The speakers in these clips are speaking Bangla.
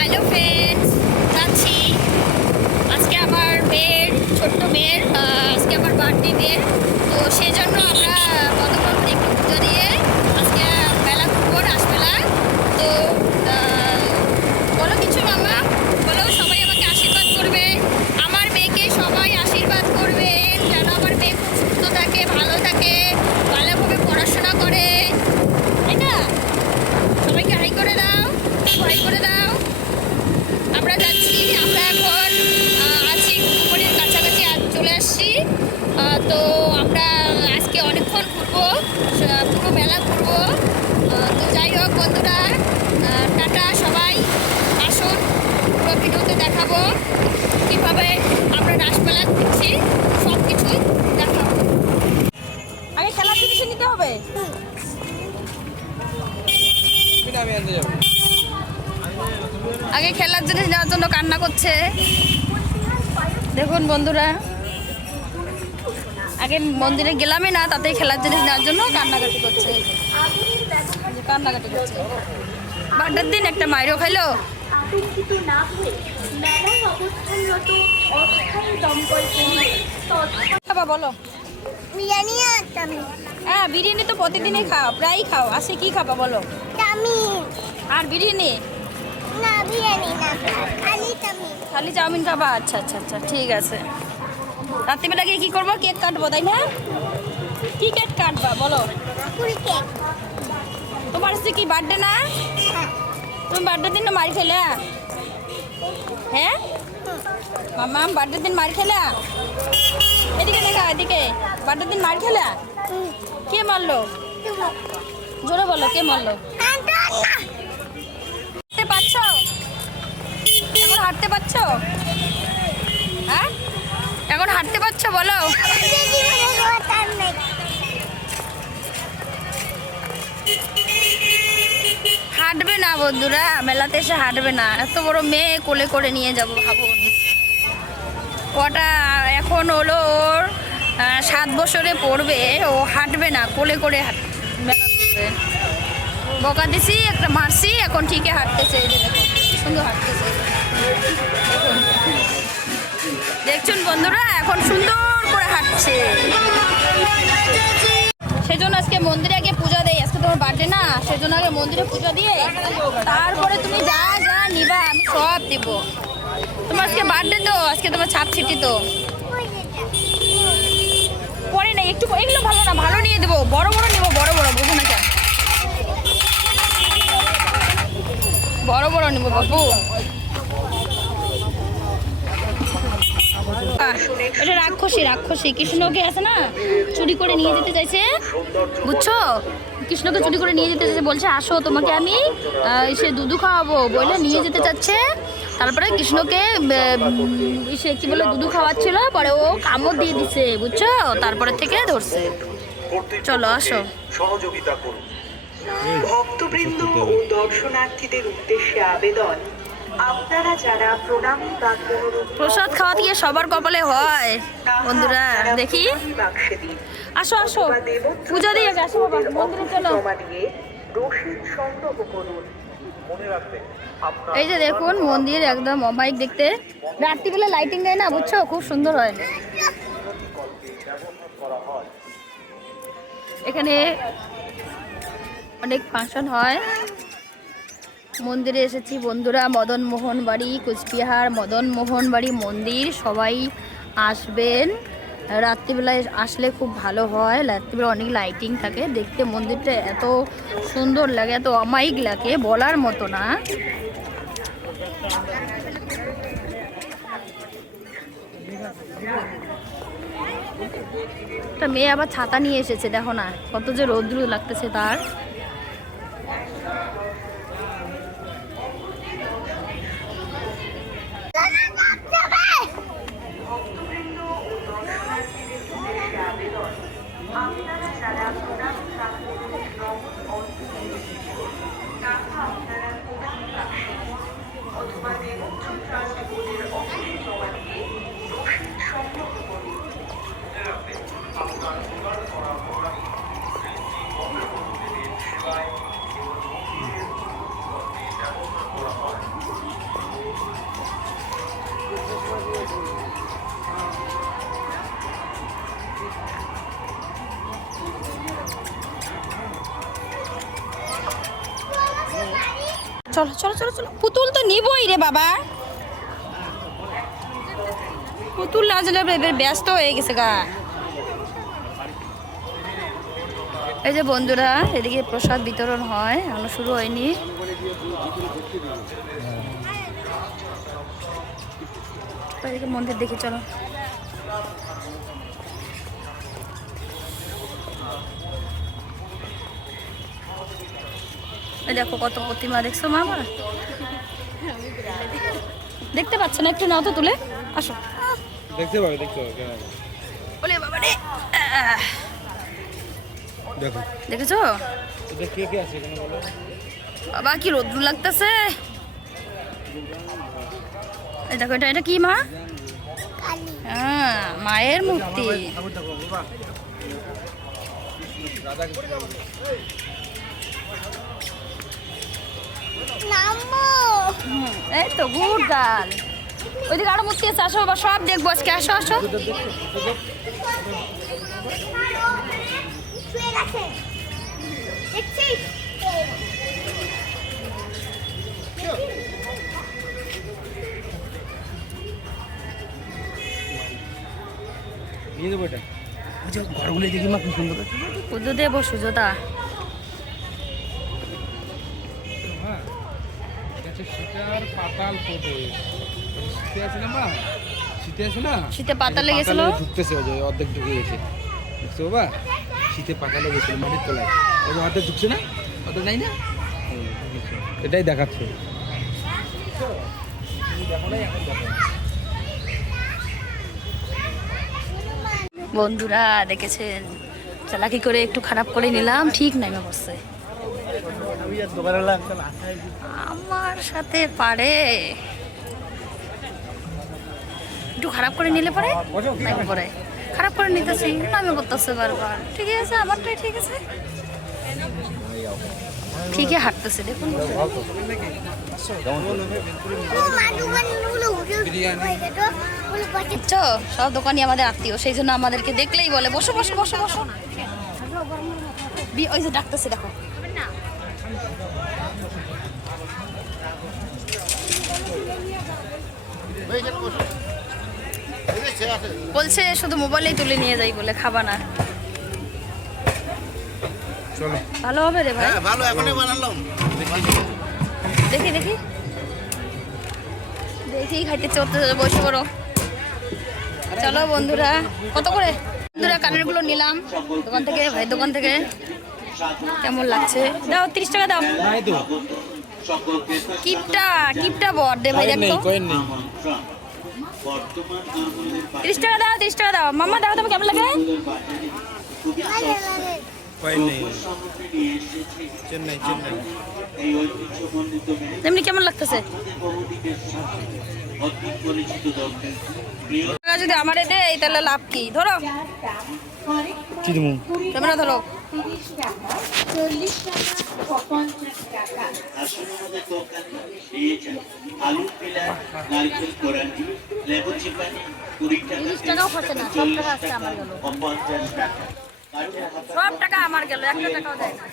হ্যালো ফ্রেন্ডস, যাচ্ছি আজকে আমার মেয়ের ছোট্ট মেয়ের আজকে আমার বার্থডে মেয়ের, তো সেই জন্য আমরা গতকাল একটু পুজো দিয়ে আজকে মেলা ঘুরবো, রাসমেলা। তো বলো কিছু মামা, বলো সবাই আমাকে আশীর্বাদ করবে, আমার মেয়েকে সবাই আশীর্বাদ করবে যেন আমার মেয়ে খুব সুস্থ থাকে, ভালো থাকে, ভালোভাবে পড়াশোনা করে, তাই না? সবাইকে হাই করে দাও, হাই করে দাও। আমরা যাচ্ছি, আমরা এখন আছি কুকুরের কাছাকাছি চলে আসছি। তো আমরা আজকে অনেকক্ষণ ঘুরবো, পুরো মেলা ঘুরবো। তো যাই হোক বন্ধুরা, টাটা, সবাই আসুন, পুরো ভিডিওতে দেখাবো কীভাবে আমরা রাসমেলা ঘুরছি, সব কিছুই দেখাবো। আগে খেলার জিনিস নিতে হবে। আগে খেলার জিনিস নেওয়ার জন্য কান্না করছে, দেখুন বন্ধুরা। আগে মন্দিরে গেলামই না, তাতেই খেলার জিনিস নেওয়ার জন্য কান্নাকাটি করছে, কান্নাকাটি করছে। বার্থডের দিন একটা মাইরও খাইলো। খাবা বলো? বিরিয়ানি আর চাউমিন। হ্যাঁ, বিরিয়ানি তো প্রতিদিনই খাও, প্রায়ই খাও। আসে কি খাবা বলো? চাউমিন। আর বিরিয়ানি না, বিরিয়ানি না, খালি চাউমিন। খালি চাউমিন খাবা? আচ্ছা আচ্ছা আচ্ছা, ঠিক আছে। রাত্রিবেলা গিয়ে কী করবো? কেক কাটবো, তাই না? কি কেক কাটবা বলো? ফুল কেক। তোমার হচ্ছে কি বার্থডে না? তুমি বার্থডে দিন না মারি খেলে? হ্যাঁ মামা, বার্থডে দিন মারি খেলা? এদিকে দেখা, এদিকে। বার্থডে দিন মারি খেলা? কে মারলো? জোরে বলো, কে মারলো? হাঁটতে পারছো? এখন হাঁটতে পারছো? হ্যাঁ, এখন হাঁটতে পারছো বলো? হাঁটবে না বন্ধুরা, মেলাতে এসে হাঁটবে না। এত বড় মেয়ে কোলে করে নিয়ে যাব, ভাবুন। কটা এখন হলো ওর 7 বছরে পড়বে, ও হাঁটবে না, কোলে করে মেলা করবে। বকা দিছি, একটা মারছি, এখন ঠিকই হাঁটতেছে। এই যে দেখো, সুন্দর হাঁটতেছে, দেখছুন বন্ধুরা, এখন সুন্দর করে হাঁটছে। সেজন্য আজকে মন্দিরে আগে পূজা দেয়, আজকে তোমার বার্থডে না, সেজন্য আগে মন্দিরে পূজা দিয়ে তারপরে তুমি যা যা নিবা আমি সব দিব। তোমার আজকে বার্থডে তো, আজকে তোমার ছাপ ছিটি তো পরে না, একটু এগুলো ভালো না, ভালো নিয়ে দেবো, বড় বড় নেবো, বড় বড়, বুঝো না কেন? বড় বড় নেবো বাবু। এটা রাক্ষসী, রাক্ষসী কৃষ্ণকে আছে না, চুরি করে নিয়ে যেতে চাইছে, বুঝছো? কৃষ্ণকে চুরি করে নিয়ে যেতে চাইছে, বলছে আসো তোমাকে আমি সে দুধু খাওয়াবো বলে নিয়ে যেতে চাচ্ছে। তারপরে কৃষ্ণকে সে কি বলে দুধু খাওয়াচ্ছিল, পরে ও কামড় দিয়ে দিছে, বুঝছো? তারপরে থেকে ধরছে। চলো আসো। সহযোগিতা করুন। ভক্তবৃন্দ ও দর্শনার্থীদের উদ্দেশ্যে আবেদন, আপনারা যারা প্রণামী বা প্রসাদ খাওয়া দিয়ে সবার কপালে হয় বন্ধুরা, দেখি। আসো আসো, পূজা দিয়ে আসো বাবা, মন্দিরে চলো। রসিদ সংগ্রহ করুন। মনে রাখবেন, এই যে দেখুন মন্দির একদম অমায়িক দেখতে, রাত্রিবেলা লাইটিং দেয় না, বুঝছো? খুব সুন্দর হয়। এখানে অনেক ফাংশন হয়। মন্দিরে এসেছি বন্ধুরা, মদন মোহন বাড়ি, কুচবিহার মদন মোহন বাড়ি মন্দির, সবাই আসবেন। রাত্রিবেলায় আসলে খুব ভালো হয়, রাত্রিবেলা অনেক লাইটিং থাকে, দেখতে মন্দিরটা এত সুন্দর লাগে, এত অমায়িক লাগে, বলার মতো না। একটা মেয়ে আবার ছাতা নিয়ে এসেছে, দেখো না কত যে রৌদ্র লাগতেছে তার। চলো চলো চলো চলো, পুতুল তো নিবই রে বাবা, পুতুল না জেলে এবার ব্যস্ত হয়ে গেছে গা। এই যে বন্ধুরা, এদিকে প্রসাদ বিতরণ হয়, এখনো শুরু হয়নি। এদিকে মন্দির দেখি চলো। এই দেখো কত প্রতিমা, দেখছো মা? আমার দেখতে পাচ্ছ না, একটু নাও তো তুলে, আসো। দেখতে পাবে, দেখতে পাবে কেন? বলে বাবা রে, দেখো, দেখেছো এটা কে কে আছে এখানে বলো? বাবা কি রোদ্র লাগতেছে। এই দেখো, এটা এটা কি মা? কালী হ্যাঁ, মায়ের মূর্তি। নামো এই তো গুড গার্ল। ওইদিকে আরো মূর্তি আছে, আসো বাবা, সব দেখবো আজকে, আসো আসো। শুয়ে গেছে দেখছিস? নিয়ে দেবো এটা। আচ্ছা, ঘরগুলো দেখি মা কি সুন্দর আছে। পুজো দেবো সুজোতা। হ্যাঁ, এটা হচ্ছে সীতার পাতাল ফটো। শীতে আছে না মা? শীতে আছে না? শীতে পাতালে গেছিল। ঢুকতেছে, ওই যে অর্ধেক ঢুকে গেছে, দেখছো বাবা? শীতে পাতালে গেছিল মাটির তলায়, ওই যে অর্ধেক ঢুকছে না, অর্ধেক নাই না, এটাই দেখাচ্ছে। বন্ধুরা দেখেছেন, চালাকি করে একটু খারাপ করে নিলাম, ঠিক নেমে বসছে। আমার সাথে পারে, একটু খারাপ করে নিলে পরে নামে পড়ে, খারাপ করে নিতেছি নামে পড়তেছে বারবার। ঠিক আছে, আমারটাই ঠিক আছে, ঠিকই হাঁটতেছে দেখুন। বুঝছো, সব দোকানই আমাদের আত্মীয়, সেই জন্য আমাদেরকে দেখলেই বলে বসো বসো বসো বসো। ওই যে ডাকতেছে দেখো। বলছে শুধু মোবাইলেই তুলে নিয়ে যাই বলে, খাবা না। চলো, ভালো হবে রে ভাই, ভালো, এখনই বানালাম। দেখি দেখি দেখি খাইতে চলতে বসে পড়ো। চলো বন্ধুরা, কত করে বন্ধুরা কানের গুলো নিলাম দোকান থেকে, ভাই দোকান থেকে। কেমন লাগছে? দাও 30 টাকা দাও। নাই তো, কিপটা কিপটা বড় দে ভাই, দেখো কয়েন নেই। 30 টাকা দাও, 30 টাকা দাও। মাম্মা দাও, তুমি কেমন লাগে? কয়েন নেই। চেন্নাই, চেন্নাই। এমনি কেমন লাগতেছে? টাকা যদি আমারে দেয় তাহলে লাভ কি? ধরো কি দেবো? ক্যামেরা ধরো। টাকাও খরচা না, সব টাকা আসছে আমার গেল, সব টাকা আমার গেল, একটা টাকাও দেয় না।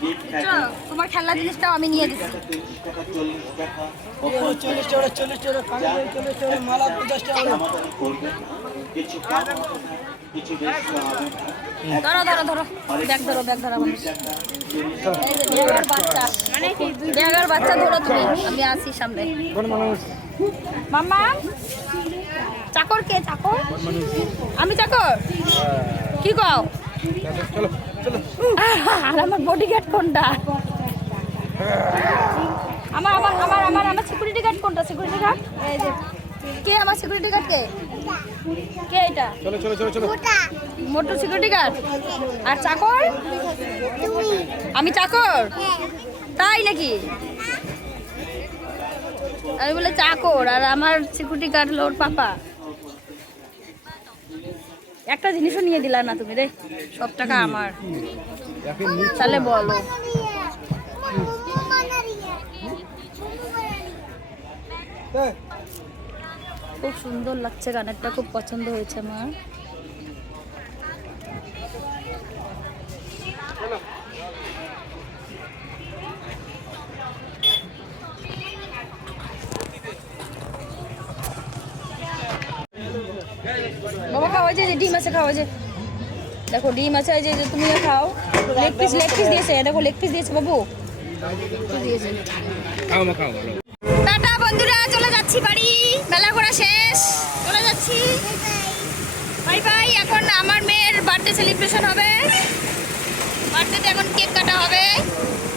বুঝছো? তোমার খেলনা জিনিসটাও আমি নিয়ে দিচ্ছি। 40 টাকা 40 টাকা কানে 40 টাকা মালা 50 টাকা। ধরো ধরো ধরো, ব্যাগ ধরো, ব্যাগ ধরো আমার। এই যে ব্যাগের বাচ্চা, মানে কি ব্যাগের বাচ্চা ধরো তুমি, আমি আসি সামনে। মাম্মা চাকর কে? চাকর আমি, চাকর কি কও? চলো চলো। আর আমার বডিগার্ড কোনটা? আমার আমার আমার আমার আমার সিকিউরিটি গার্ড কোনটা? সিকিউরিটি গার্ড এই যে, কে আমার সিকিউরিটি গার্ড? কে কে এটা? চলো চলো চলো চলো। Motor security guard. আর চাকর? আমি চাকর, তাই নাকি? আমি বলে চাকর, আর আমার সিকিউরিটি গার্ড হলো ওর পাপা। একটা জিনিসও নিয়ে দিলা না তুমি রে, সব টাকা আমার। তাহলে বলো, খুব সুন্দর লাগছে, গানেরটা খুব পছন্দ হয়েছে আমার। যে ডিম আছে, খাও, যে দেখো ডিম আছে, এই যে তুমি খাও। লেগ পিস দিয়েছে, দেখো লেগ পিস দিয়েছে বাবু। খাও মা, খাও ভালো। টাটা বন্ধুরা, চলে যাচ্ছি বাড়ি, মেলা ঘোরা শেষ, চলে যাচ্ছি, বাই বাই। এখন আমার মেয়ের বার্থডে সেলিব্রেশন হবে, বার্থডেতে এখন কেক কাটা হবে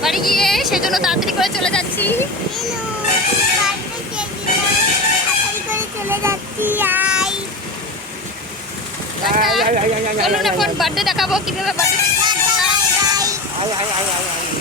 বাড়ি গিয়ে, সেজন্য তাড়াতাড়ি করে চলে যাচ্ছি। চলে যাচ্ছি। চলুন এখন বার্থডে দেখাবো কিভাবে বার্থডে। Bye bye.